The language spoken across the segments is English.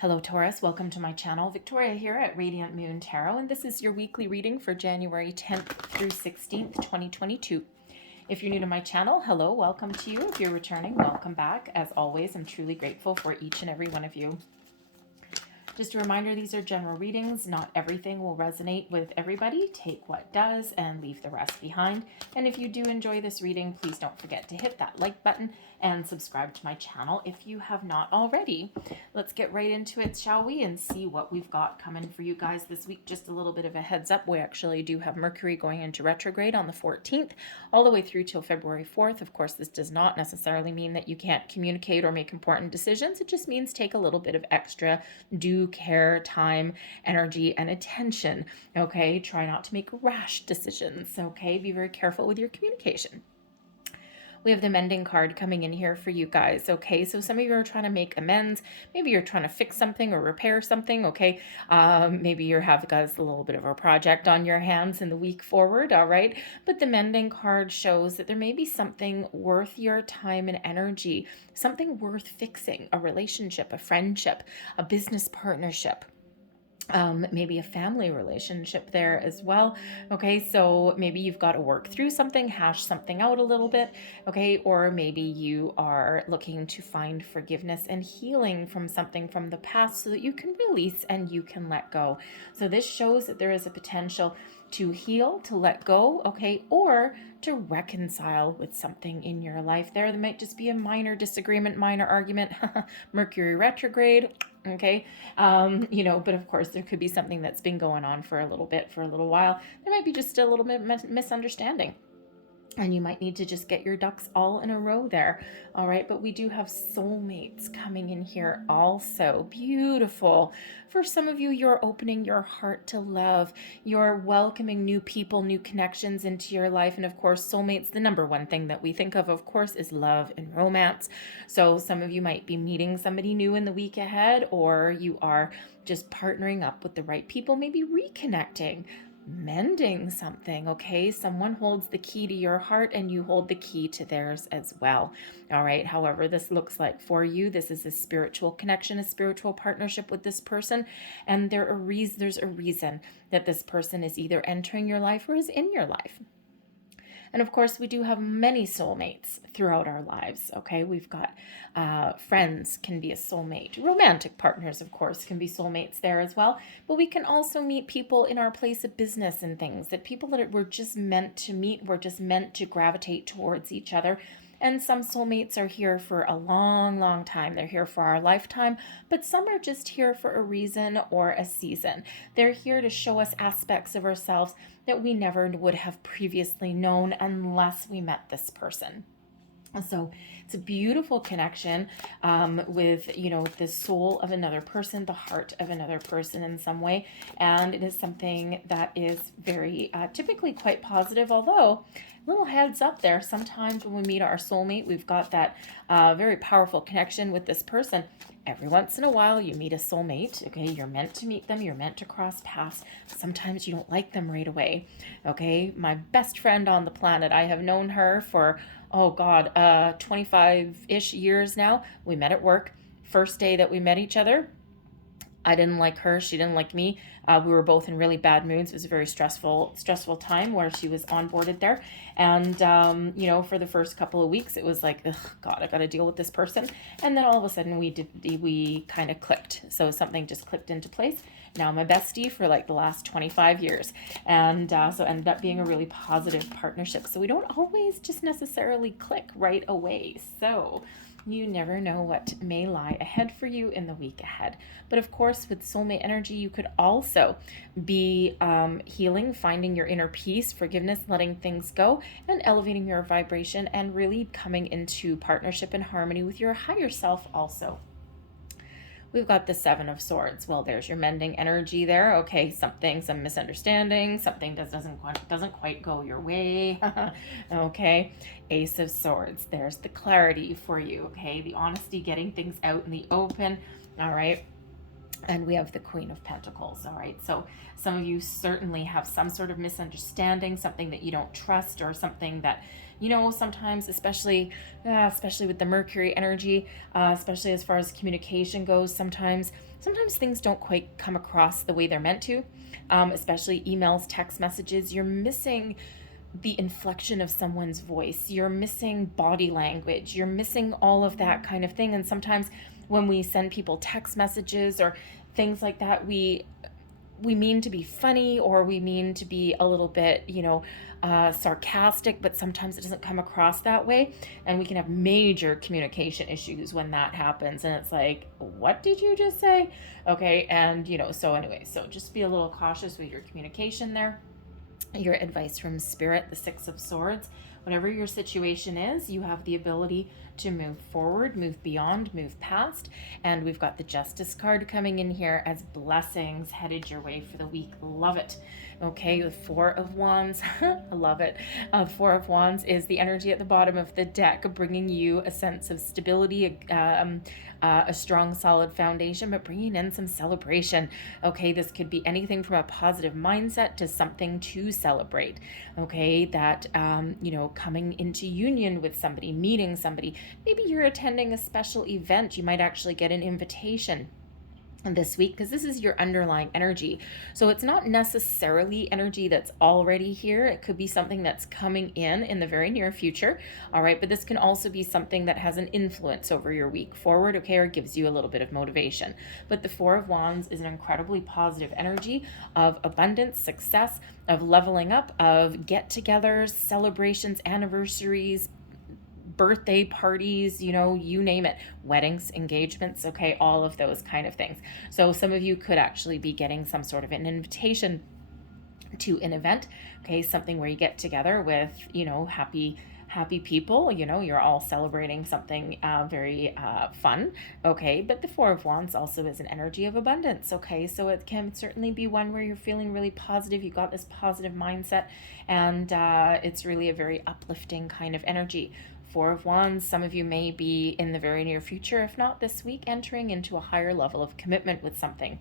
Hello Taurus, welcome to my channel. Victoria here at Radiant Moon Tarot, and this is your weekly reading for January 10th through 16th, 2022. If you're new to my channel, hello, welcome to you. If you're returning, welcome back. As always, I'm truly grateful for each and every one of you. Just a reminder, these are general readings. Not everything will resonate with everybody. Take what does and leave the rest behind. And if you do enjoy this reading, please don't forget to hit that like button and subscribe to my channel if you have not already. Let's get right into it, shall we, and see what we've got coming for you guys this week. Just a little bit of a heads up. We actually do have Mercury going into retrograde on the 14th, all the way through till February 4th. Of course, this does not necessarily mean that you can't communicate or make important decisions. It just means take a little bit of extra due care, time, energy, and attention. Okay, try not to make rash decisions. Okay, be very careful with your communication. We have the mending card coming in here for you guys. Okay, so some of you are trying to make amends. Maybe you're trying to fix something or repair something. Okay, maybe you have got a little bit of a project on your hands in the week forward. All right, but the mending card shows that there may be something worth your time and energy, something worth fixing, a relationship, a friendship, a business partnership. Maybe a family relationship there as well. Okay, so maybe you've got to work through something, hash something out a little bit. Okay, or maybe you are looking to find forgiveness and healing from something from the past so that you can release and you can let go. So this shows that there is a potential to heal, to let go, okay, or to reconcile with something in your life. There might just be a minor disagreement, minor argument, Mercury retrograde, okay, but of course there could be something that's been going on for a little bit, for a little while. There might be just a little bit of misunderstanding, and you might need to just get your ducks all in a row there. All right, but we do have soulmates coming in here also. Beautiful. For some of you, you're opening your heart to love. You're welcoming new people, new connections into your life. And of course, soulmates, the number one thing that we think of course, is love and romance. So some of you might be meeting somebody new in the week ahead, or you are just partnering up with the right people, maybe reconnecting, mending something. Okay, someone holds the key to your heart and you hold the key to theirs as well. All right, however this looks like for you, this is a spiritual connection, a spiritual partnership with this person, and there's a reason that this person is either entering your life or is in your life. And of course, we do have many soulmates throughout our lives. Okay, we've got friends can be a soulmate. Romantic partners, of course, can be soulmates there as well. But we can also meet people in our place of business and things, that people that we're just meant to meet, we're just meant to gravitate towards each other. And some soulmates are here for a long, long time. They're here for our lifetime, but some are just here for a reason or a season. They're here to show us aspects of ourselves that we never would have previously known unless we met this person. So it's a beautiful connection with, the soul of another person, the heart of another person in some way. And it is something that is very typically quite positive, although little heads up there. Sometimes when we meet our soulmate, we've got that very powerful connection with this person. Every once in a while, you meet a soulmate, okay? You're meant to meet them. You're meant to cross paths. Sometimes you don't like them right away, okay? My best friend on the planet, I have known her for, 25-ish years now. We met at work. First day that we met each other, I didn't like her. She didn't like me. We were both in really bad moods. It was a very stressful time where she was onboarded there. And, for the first couple of weeks, it was like, ugh, God, I got to deal with this person. And then all of a sudden we kind of clicked. So something just clicked into place. Now my bestie for like the last 25 years. And so ended up being a really positive partnership. So we don't always just necessarily click right away. So you never know what may lie ahead for you in the week ahead. But of course, with soulmate energy, you could also be healing, finding your inner peace, forgiveness, letting things go, and elevating your vibration and really coming into partnership and harmony with your higher self also. We've got the Seven of Swords. Well, there's your mending energy there. Okay, some misunderstanding, something doesn't quite go your way. Okay, Ace of Swords. There's the clarity for you. Okay, the honesty, getting things out in the open. All right. And we have the Queen of Pentacles. All right, so some of you certainly have some sort of misunderstanding, something that you don't trust, or something that, you know, sometimes, especially with the Mercury energy, especially as far as communication goes, sometimes things don't quite come across the way they're meant to, especially emails, text messages. You're missing the inflection of someone's voice. You're missing body language. You're missing all of that kind of thing. And sometimes when we send people text messages or things like that, we mean to be funny, or we mean to be a little bit, you know, sarcastic, but sometimes it doesn't come across that way. And we can have major communication issues when that happens. And it's like, what did you just say? Okay. And, you know, so anyway, so just be a little cautious with your communication there. Your advice from Spirit, the Six of Swords. Whatever your situation is, you have the ability to move forward, move beyond, move past. And we've got the Justice card coming in here as blessings headed your way for the week. Love it. Okay, the Four of Wands. I love it. Four of Wands is the energy at the bottom of the deck, bringing you a sense of stability, a strong, solid foundation, but bringing in some celebration. Okay, this could be anything from a positive mindset to something to celebrate. Okay, that, you know, coming into union with somebody, meeting somebody. Maybe you're attending a special event. You might actually get an invitation this week, because this is your underlying energy. So it's not necessarily energy that's already here. It could be something that's coming in the very near future. All right, but this can also be something that has an influence over your week forward, okay, or gives you a little bit of motivation. But the Four of Wands is an incredibly positive energy of abundance, success, of leveling up, of get-togethers, celebrations, anniversaries, birthday parties, you know, you name it, weddings, engagements, okay, all of those kind of things. So some of you could actually be getting some sort of an invitation to an event, okay, something where you get together with, you know, happy people, you know, you're all celebrating something very fun, okay. But the Four of Wands also is an energy of abundance, okay, so it can certainly be one where you're feeling really positive, you got this positive mindset, and it's really a very uplifting kind of energy. Four of Wands, some of you may be in the very near future, if not this week, entering into a higher level of commitment with something.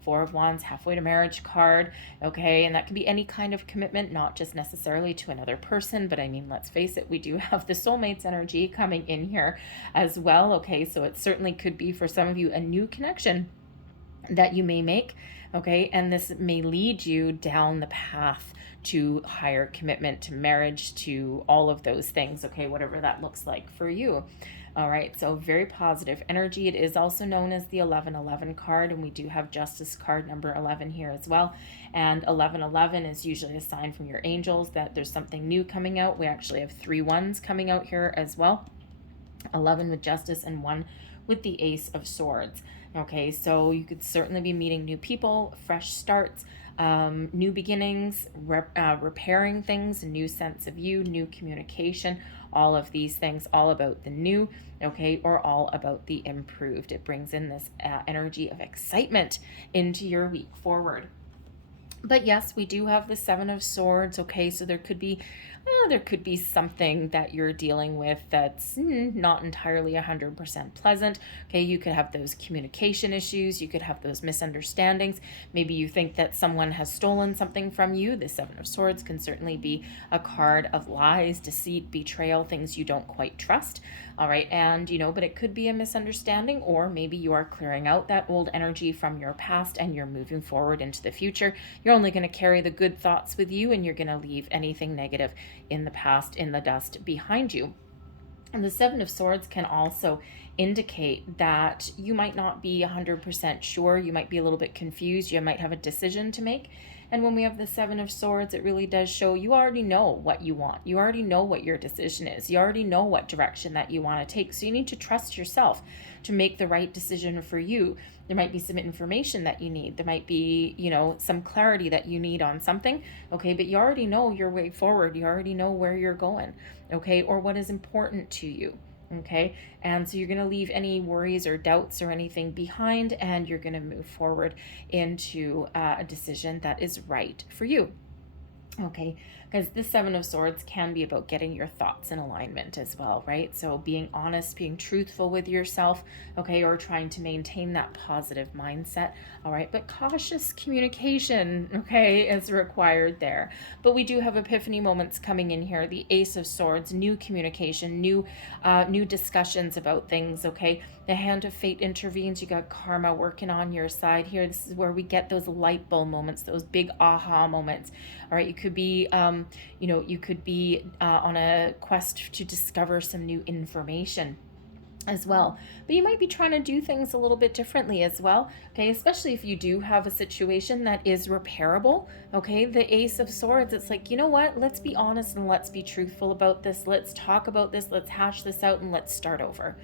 Four of Wands, halfway to marriage card, okay, and that can be any kind of commitment, not just necessarily to another person, but I mean, let's face it, we do have the soulmates energy coming in here as well, okay, so it certainly could be for some of you a new connection that you may make, okay, and this may lead you down the path to higher commitment, to marriage, to all of those things, okay, whatever that looks like for you. All right, so very positive energy. It is also known as the 1111 card, and we do have Justice card number 11 here as well. And 1111 is usually a sign from your angels that there's something new coming out. We actually have 3 ones coming out here as well. 11 with Justice and 1 with the Ace of Swords. Okay, so you could certainly be meeting new people, fresh starts, new beginnings, repairing things, a new sense of you, new communication, all of these things, all about the new, okay, or all about the improved. It brings in this energy of excitement into your week forward. But yes, we do have the Seven of Swords, okay, so there could be something that you're dealing with that's not entirely 100% pleasant, okay, you could have those communication issues, you could have those misunderstandings, maybe you think that someone has stolen something from you. The Seven of Swords can certainly be a card of lies, deceit, betrayal, things you don't quite trust, all right, and, you know, but it could be a misunderstanding, or maybe you are clearing out that old energy from your past and you're moving forward into the future. You're only going to carry the good thoughts with you, and you're going to leave anything negative in the past in the dust behind you. And the Seven of Swords can also indicate that you might not be 100% sure, you might be a little bit confused, you might have a decision to make. And when we have the Seven of Swords, it really does show you already know what you want. You already know what your decision is. You already know what direction that you want to take. So you need to trust yourself to make the right decision for you. There might be some information that you need. There might be, you know, some clarity that you need on something, okay, but you already know your way forward. You already know where you're going, okay, or what is important to you, okay, and so you're going to leave any worries or doubts or anything behind, and you're going to move forward into a decision that is right for you. Okay, because the Seven of Swords can be about getting your thoughts in alignment as well, right? So being honest, being truthful with yourself, okay, or trying to maintain that positive mindset, all right? But cautious communication, okay, is required there. But we do have epiphany moments coming in here. The Ace of Swords, new communication, new discussions about things, okay? The Hand of Fate intervenes. You got karma working on your side here. This is where we get those light bulb moments, those big aha moments. All right, you could be, you could be on a quest to discover some new information as well, but you might be trying to do things a little bit differently as well, okay? Especially if you do have a situation that is repairable, okay? The Ace of Swords, it's like, you know what, let's be honest and let's be truthful about this. Let's talk about this, let's hash this out, and let's start over.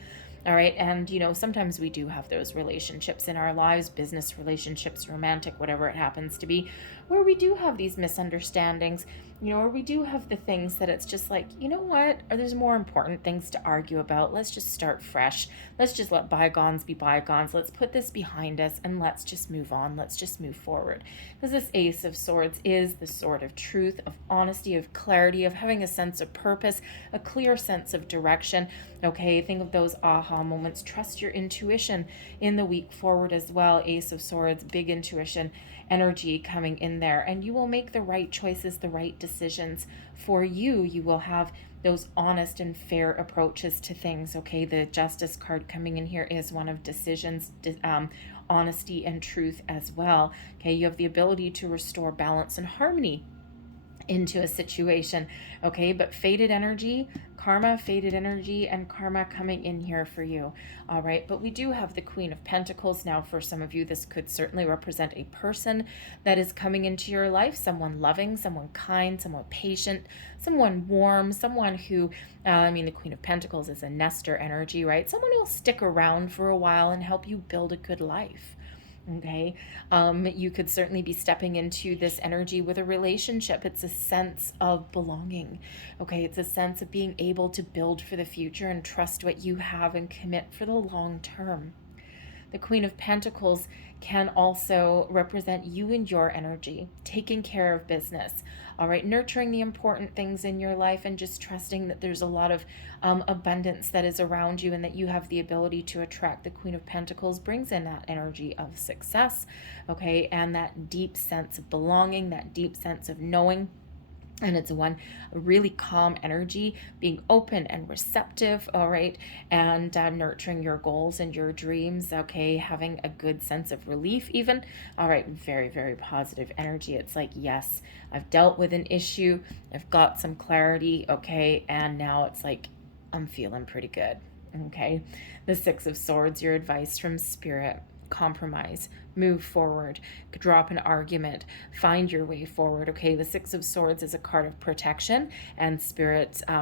All right. And, sometimes we do have those relationships in our lives, business relationships, romantic, whatever it happens to be, where we do have these misunderstandings, or we do have the things that it's just like, you know what, or there's more important things to argue about. Let's just start fresh. Let's just let bygones be bygones. Let's put this behind us and let's just move on. Let's just move forward. Because this Ace of Swords is the sword of truth, of honesty, of clarity, of having a sense of purpose, a clear sense of direction. Okay, think of those aha moments. Trust your intuition in the week forward as well. Ace of Swords, big intuition energy coming in there, and you will make the right choices, the right decisions for you. You will have those honest and fair approaches to things. Okay, the Justice card coming in here is one of decisions, honesty and truth as well. Okay, you have the ability to restore balance and harmony into a situation. Okay, but faded energy, karma, faded energy, and karma coming in here for you. All right, but we do have the Queen of Pentacles. Now, for some of you, this could certainly represent a person that is coming into your life, someone loving, someone kind, someone patient, someone warm, someone who, the Queen of Pentacles is a nester energy, right? Someone who will stick around for a while and help you build a good life. Okay, you could certainly be stepping into this energy with a relationship. It's a sense of belonging. Okay, it's a sense of being able to build for the future and trust what you have and commit for the long term. The Queen of Pentacles can also represent you and your energy, taking care of business, all right, nurturing the important things in your life and just trusting that there's a lot of abundance that is around you and that you have the ability to attract. The Queen of Pentacles brings in that energy of success, okay, and that deep sense of belonging, that deep sense of knowing. And it's a really calm energy, being open and receptive, all right, and nurturing your goals and your dreams, okay, having a good sense of relief even, all right, very, very positive energy. It's like, yes, I've dealt with an issue, I've got some clarity, okay, and now it's like, I'm feeling pretty good, okay. The Six of Swords, your advice from Spirit: compromise, move forward, drop an argument, find your way forward. Okay, the Six of Swords is a card of protection, and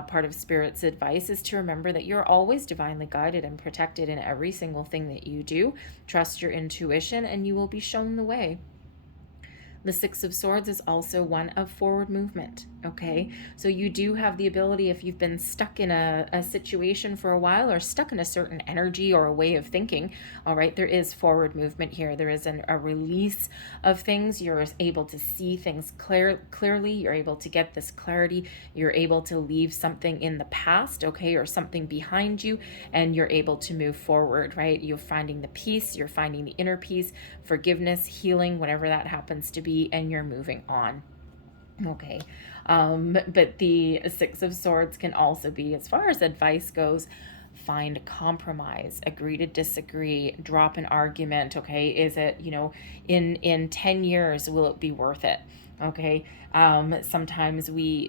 part of Spirit's advice is to remember that you're always divinely guided and protected in every single thing that you do. Trust your intuition and you will be shown the way. The Six of Swords is also one of forward movement, okay? So you do have the ability, if you've been stuck in a situation for a while or stuck in a certain energy or a way of thinking, all right, there is forward movement here. There is a release of things. You're able to see things clearly. You're able to get this clarity. You're able to leave something in the past, okay, or something behind you, and you're able to move forward, right? You're finding the peace. You're finding the inner peace, forgiveness, healing, whatever that happens to be, and you're moving on. Okay, but the Six of Swords can also be, as far as advice goes, find compromise, agree to disagree, drop an argument. Okay, is it, in 10 years will it be worth it? Okay, sometimes we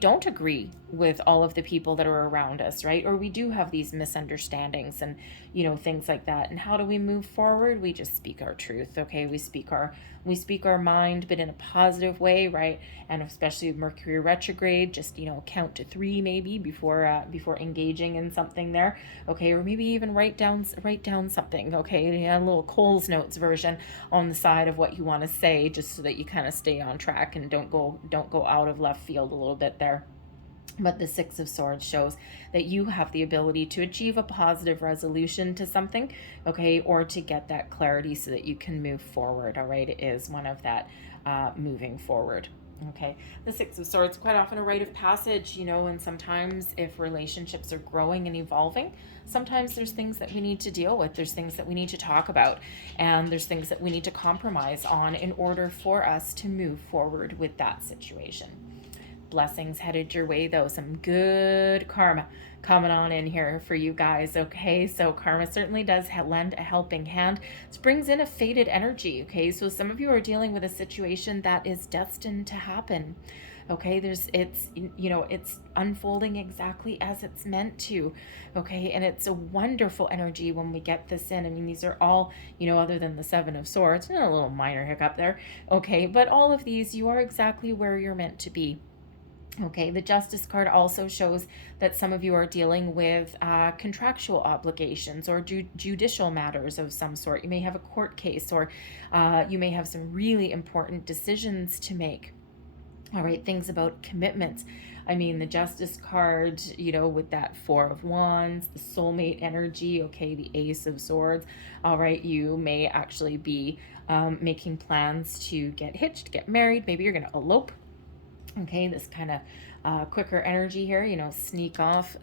don't agree with all of the people that are around us, right? Or we do have these misunderstandings and things like that. And how do we move forward? We just speak our truth. Okay, we speak our mind, but in a positive way, right? And especially with Mercury retrograde, just count to 3 maybe before engaging in something there. Okay, or maybe even write down something. Okay, a little Cole's Notes version on the side of what you want to say, just so that you kind of stay on track and don't go out of left field a little bit there. But the Six of Swords shows that you have the ability to achieve a positive resolution to something, okay, or to get that clarity so that you can move forward, all right? It is one of that moving forward. Okay, the Six of Swords, quite often a rite of passage, you know, and sometimes if relationships are growing and evolving, sometimes there's things that we need to deal with, there's things that we need to talk about, and there's things that we need to compromise on in order for us to move forward with that situation. Blessings headed your way, though. Some good karma coming on in here for you guys. Okay, so karma certainly does lend a helping hand. This brings in a fated energy. Okay, so some of you are dealing with a situation that is destined to happen. Okay, it's you know, it's unfolding exactly as it's meant to. Okay, and it's a wonderful energy when we get this in. I mean, these are all, you know, other than the Seven of Swords, a little minor hiccup there. Okay, but all of these, you are exactly where you're meant to be. Okay, the Justice card also shows that some of you are dealing with contractual obligations or judicial matters of some sort. You may have a court case, or you may have some really important decisions to make. All right, things about commitments. I mean, the Justice card, you know, with that Four of Wands, the soulmate energy, okay, the Ace of Swords. All right, you may actually be making plans to get hitched, get married. Maybe you're going to elope. Okay, this kind of quicker energy here, you know, sneak off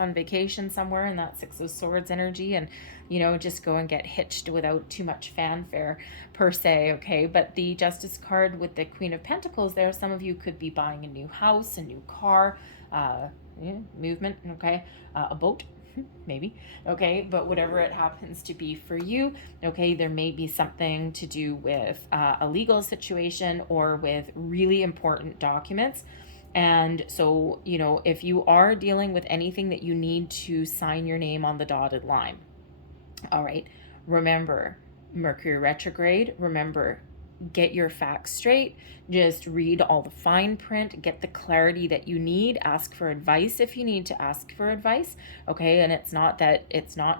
on vacation somewhere in that Six of Swords energy, and, you know, just go and get hitched without too much fanfare per se. Okay, but the Justice card with the Queen of Pentacles there, some of you could be buying a new house, a new car, movement, okay, a boat, maybe, okay, but whatever it happens to be for you, okay, there may be something to do with a legal situation or with really important documents. And so, you know, if you are dealing with anything that you need to sign your name on the dotted line, all right, remember Mercury retrograde, remember, get your facts straight, just read all the fine print, get the clarity that you need, ask for advice if you need to ask for advice. Okay, and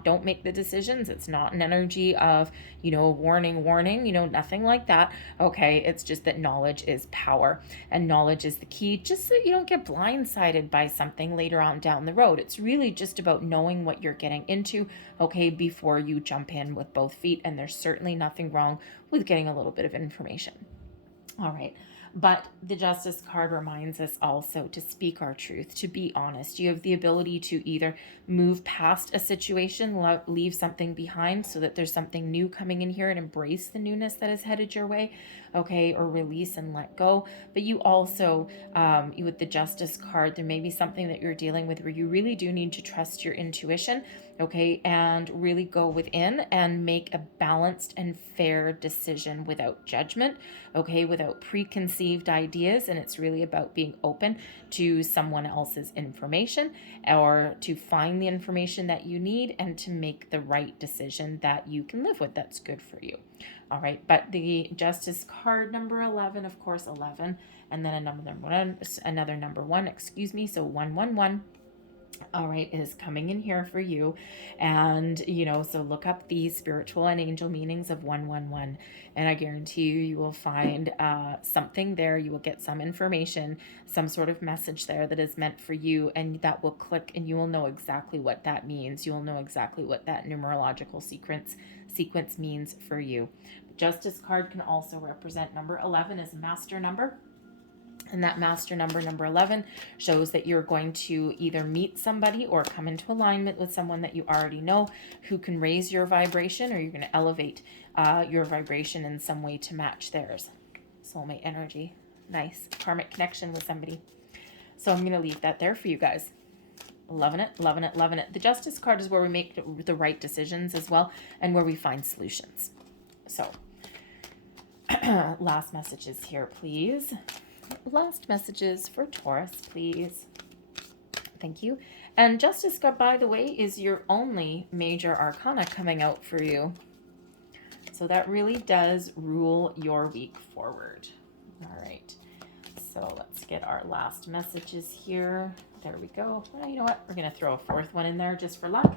don't make the decisions, it's not an energy of, you know, warning, you know, nothing like that. Okay, it's just that knowledge is power, and knowledge is the key, just so you don't get blindsided by something later on down the road. It's really just about knowing what you're getting into, okay, before you jump in with both feet. And there's certainly nothing wrong with getting a little bit of information. All right. But the Justice card reminds us also to speak our truth, to be honest. You have the ability to either move past a situation, leave something behind so that there's something new coming in here, and embrace the newness that is headed your way, okay, or release and let go. But you also, with the Justice card, there may be something that you're dealing with where you really do need to trust your intuition, okay, and really go within and make a balanced and fair decision without judgment, okay, without preconceived ideas. And it's really about being open to someone else's information, or to find the information that you need and to make the right decision that you can live with, that's good for you. All right, but the Justice card number 11, of course, 11, and then another number one, excuse me, so 111. All right, is coming in here for you. And, you know, so look up the spiritual and angel meanings of 111, and I guarantee you will find something there. You will get some information, some sort of message there that is meant for you, and that will click, and you will know exactly what that means. You will know exactly what that numerological sequence means for you. The Justice card can also represent number 11 as a master number. And that master number 11, shows that you're going to either meet somebody or come into alignment with someone that you already know who can raise your vibration, or you're going to elevate your vibration in some way to match theirs. Soulmate energy. Nice. Karmic connection with somebody. So I'm going to leave that there for you guys. Loving it, loving it, loving it. The Justice card is where we make the right decisions as well, and where we find solutions. So, last messages here, please. Last messages for Taurus, please. Thank you. And Justice card, by the way, is your only major arcana coming out for you. So that really does rule your week forward. All right. So let's get our last messages here. There we go. Well, you know what? We're going to throw a fourth one in there just for luck.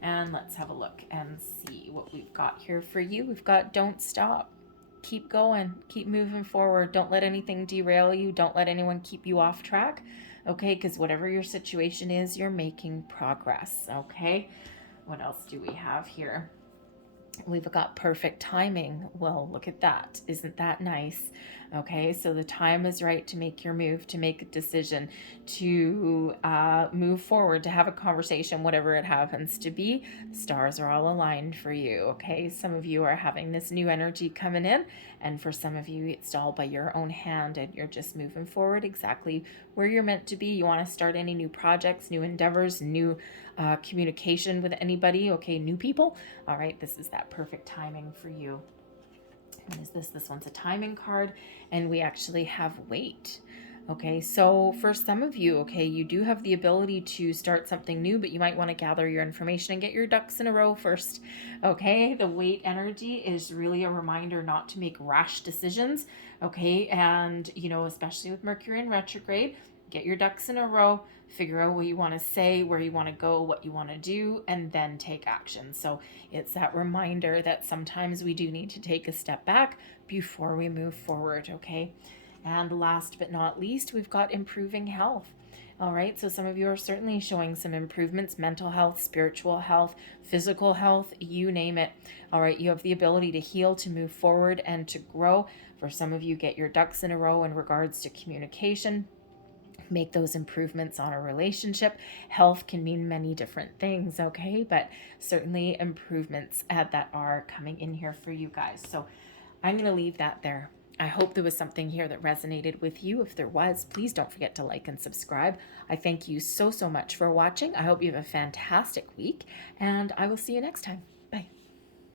And let's have a look and see what we've got here for you. We've got don't stop. Keep going, keep moving forward. Don't let anything derail you. Don't let anyone keep you off track, okay? Because whatever your situation is, you're making progress, okay? What else do we have here? We've got perfect timing. Well, look at that. Isn't that nice? Okay, so the time is right to make your move, to make a decision, to move forward, to have a conversation, whatever it happens to be. The stars are all aligned for you. Okay, some of you are having this new energy coming in, and for some of you, it's all by your own hand, and you're just moving forward exactly where you're meant to be. You want to start any new projects, new endeavors, new communication with anybody. Okay, new people. All right, this is that perfect timing for you. What is this? This one's a timing card, and we actually have wait. Okay, so for some of you, okay, you do have the ability to start something new, but you might want to gather your information and get your ducks in a row first. Okay, the wait energy is really a reminder not to make rash decisions. Okay, and especially with Mercury in retrograde, get your ducks in a row, figure out what you want to say, where you want to go, what you want to do, and then take action. So it's that reminder that sometimes we do need to take a step back before we move forward, okay? And last but not least, we've got improving health. All right, so some of you are certainly showing some improvements, mental health, spiritual health, physical health, you name it. All right, you have the ability to heal, to move forward, and to grow. For some of you, get your ducks in a row in regards to communication. Make those improvements on a relationship. Health can mean many different things, okay? But certainly improvements that are coming in here for you guys. So I'm going to leave that there. I hope there was something here that resonated with you. If there was, please don't forget to like and subscribe. I thank you so much for watching. I hope you have a fantastic week, and I will see you next time.